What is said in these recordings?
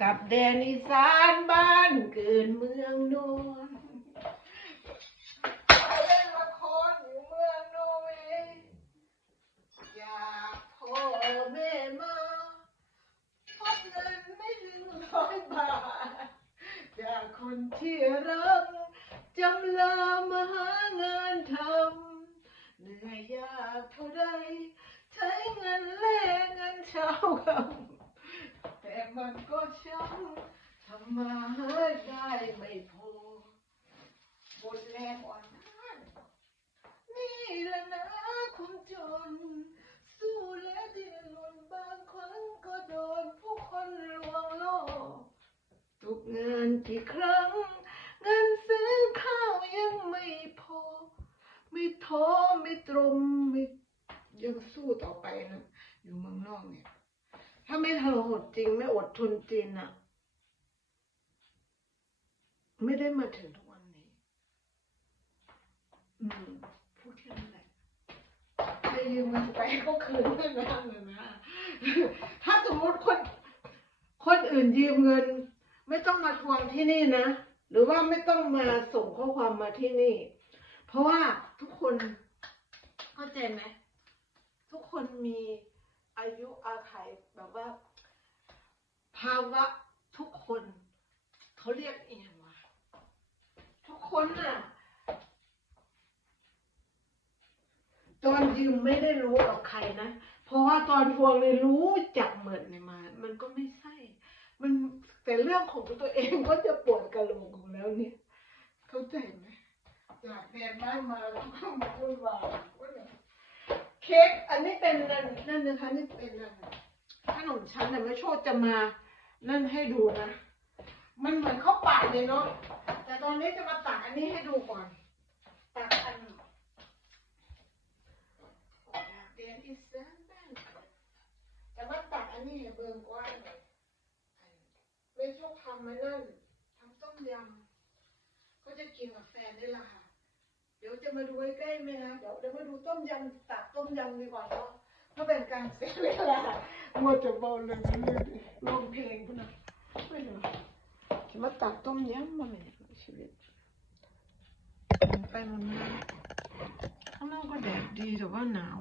กับแดนอีสานบ้านเกิดเมืองนนท์เล่นละครอยู่เมืองนอร์เวย์อยากพ่อแม่มาพบเงินไม่ถึงร้อยบาทอยากคนที่รักจำลามาหางานทำเหนื่อยยากเท่าไรใช้เงินแลกเงินเช้าคำันก็ช้ำทำมาหาได้ไม่พอหมดแรงอ่อนล้านี่แหละนะคนจน สู้และดิ้นรนบางครั้งก็โดนผู้คนลวงโล่อทุกงานกี่ครั้งเงินซื้อข้าวยังไม่พอ ไม่ท้อไม่ตรมไม่ยังสู้ต่อไปนะ อยู่เมืองนอกเนี่ย ถ้าไม่ทรหดจริงไม่อดทนจริงอะไม่ได้มาถึงทุกวันนี้ อืมพูดแค่นั้นแหละจะยืมเงินไปก็คืนไม่ได้เลยนะ ถ้าสมมติคน คนอื่นยืมเงิน ไม่ต้องมาทวงที่นี่นะ หรือว่าไม่ต้องมาส่งข้อความมาที่นี่ เพราะว่าทุกคนเข้าใจไหมทุกคนมี อายุอาขัยแบบว่า ภาวะทุกคน เขาเรียกเองว่าทุกคนน่ะ ตอนยืมไม่ได้รู้กับใครนะ เพราะว่าตอนทวงเลยรู้จักเหมือนเลยมา มันก็ไม่ใช่ มันแต่เรื่องของตัวเองก็จะปวดกระโหลกอยู่แล้วเนี่ย เข้าใจไหมจากเรียนบ้านมาแล้วก็มาวุ่นวายว่า เค้กอันนี้เป็นนั่นนั่นนะคะนี่เป็นนั่นขนมชั้นแต่ไม่โชดจะมานั่นให้ดูนะ มันเหมือนข้าวปาเลยเนาะแต่ตอนนี้จะมาตักอันนี้ให้ดูก่อนตักอันอยากเรียนอีสานบ้านแต่ว่าตักอันนี้ให้เบิ่งกว้างหน่อยไม่ชอบทำมานั่นทำต้มยำก็จะกินกับแฟนนี่แหละค่ะ ดี๋ยวจะมาดูใกล้ๆไหมนะเดี๋ยวเดี๋ยวมาดูต้มยำตักต้มยำดีกว่าเนาะเพื่อเป็นการเสียเวลามัวจะเบาเลยร้องเพลงพุ่นนะไม่เหรอจะมาตักต้มยำมาไหมชีวิตไปมันมาข้างนอกก็แดดดีแต่ว่าหนาว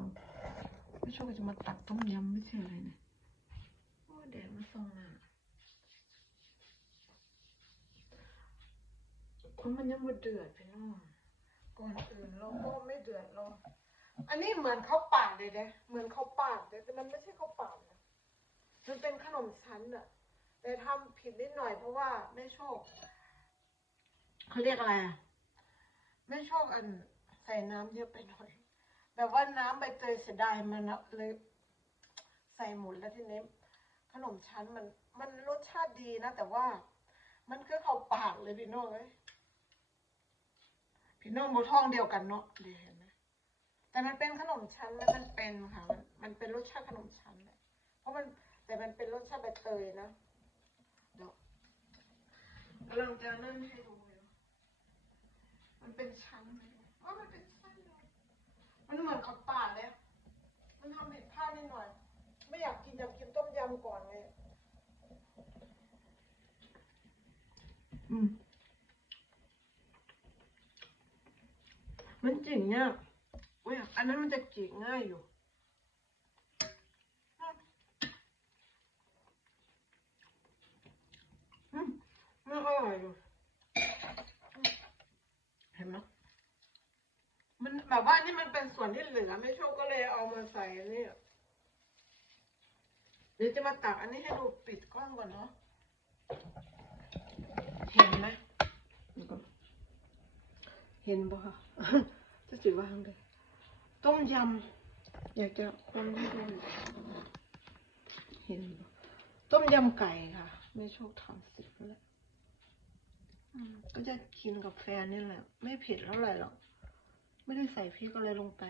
ไม่ชอบจะมาตักต้มยำไม่ใช่อะไรเนี่ยโอ้แดดมันส่องหน้าเพราะมันยังไม่เดือดพี่น้อง ก่อนอื่นเราก็ไม่เดือดร้อนอันนี้เหมือนข้าวปั่นเลยเด้เหมือนข้าวปั่นแต่มันไม่ใช่ข้าวปั่นนะมันเป็นขนมชั้นอะแต่ทำผิดนิดหน่อยเพราะว่าไม่โชอบเขาเรียกอะไรอะไม่โชอบอันใส่น้ำเยอะไปหน่อยแบบว่าน้ำใบเตยเสียดายมันเลย ใส่หมดแล้วทีนี้ขนมชั้นมัน มันรสชาติดีนะแต่ว่า มันคือข้าวปากเลยพี่น้องเอ้ย พี่น้องโบท้องเดียวกันเนาะดีเห็นไหมแต่มันเป็นขนมชั้นแล้วมันเป็นค่ะ มันมันเป็นรสชาติขนมชั้นเลยเพราะมันแต่มันเป็นรสชาติใบเตยนะเดี๋ยวกำลังจะนั่นให้ดูอยู่มันเป็นชั้นเลยว่ามันเป็นชั้นเลยมันเหมือนข้าวป่าเลยมันทำผิดพลาดนิดหน่อย ไม่อยากกินอยากกินต้มยำก่อนเลยอืม มันจิ๋งเนี่ยอุ้ยอันนั้นมันจะจิ๋งง่ายอยู่อืมมันอร่อยอยู่เห็นไหมมันแบบว่านี่มันเป็นส่วนที่เหลือไม่โชคก็เลยเอามาใส่นี่เดี๋ยวจะมาตักอันนี้ให้ดูปิดกล้องก่อนเนาะเห็นไหม เห็นบ่คะจะจืดว่าทางใดต้มยำอยากจะคนให้ดูเห็นบ่ต้มยำไก่ค่ะไม่โชคทำเสร็จแล้วอืมก็จะกินกับแฟนนี่แหละ ไม่เผ็ดเท่าไหร่หรอก ไม่ได้ใส่พริกอะไรลงไป